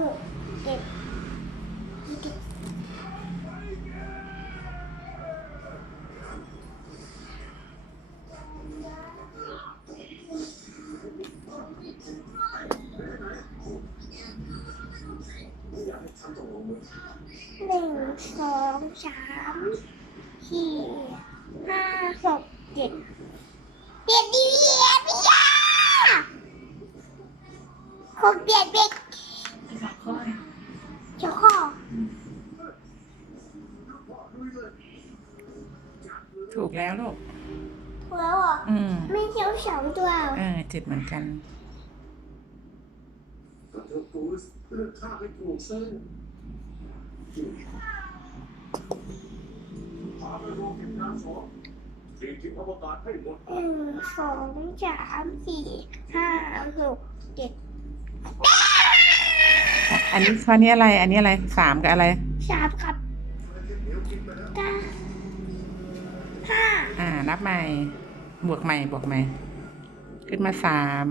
หกเจ็ดหนึ่งสองสามสี่ห้าหกเจ็ดเจ็ดดีเบียพี่ยาหกเจ็ดเด็กสอง ข้อเนี่ยเจ้าข้อถูกแล้วลูกถูกแล้วเหรออืมไม่เที่ยวสองตัวเหรอเออเจ็ดเหมือนกันกับเธอฟูสเลือกข้าให้ถูกเส้นพาไปโรงเก็บน้ำสองทีมทิ้งอวกาศให้หมดหนึ่งสองสามสี่ห้าหกเจ็ด อันนี้ข้อนี้อะไร อันนี้อะไรสามกับอะไรสามกับเก้าห้าอ่า นับใหม่ บวกใหม่ บวกใหม่ ขึ้นมาสาม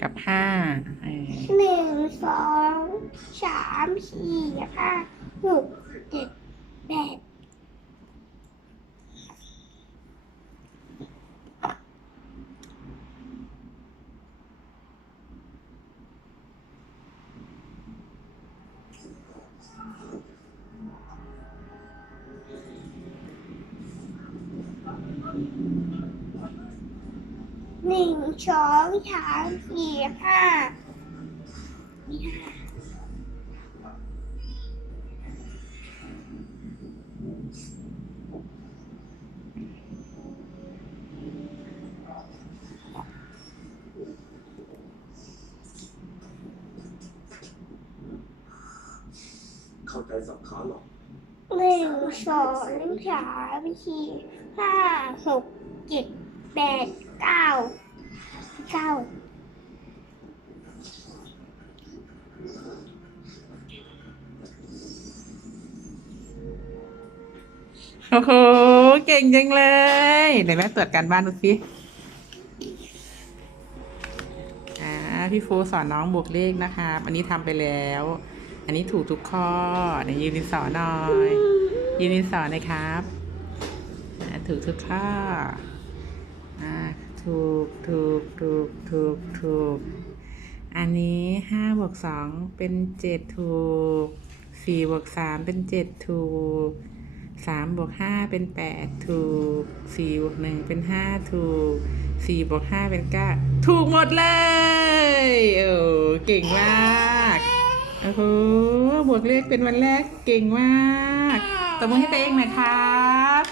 กับห้าเออหนึ่งสองสามสี่ห้าหก หนึ่งสองสามสี่ห้าห้าเข้าใจสังขาหรอก หนึ่งสองสามสี่ห้าหกเจ็ดแปดเก้าเก้าโอ้โห เก่งจังเลยเดี๋ยวแม่ตรวจการบ้านดูสิอ่าพี่โฟสอนน้องบวกเลขนะครับ อันนี้ทำไปแล้ว อันนี้ถูกทุกข้อเดี๋ยวยืนดินสอหน่อย ยืนดินสอน่อยครับถูกทุกข้ออ่าถูกถูกถูกถูกถูกอันนี้ห้าบวกสองเป็นเจ็ดถูกสี่บวกสามเป็นเจ็ดถูกสามบวกห้าเป็นแปดถูกสี่บวกหนึ่งเป็นห้าถูกสี่บวกห้าเป็นเก้าถูกหมดเลย โอ้เก่งมาก อ้โหบวกเลขเป็นวันแรกเก่งมากตบมือให้ตัวเองหน่อยครับ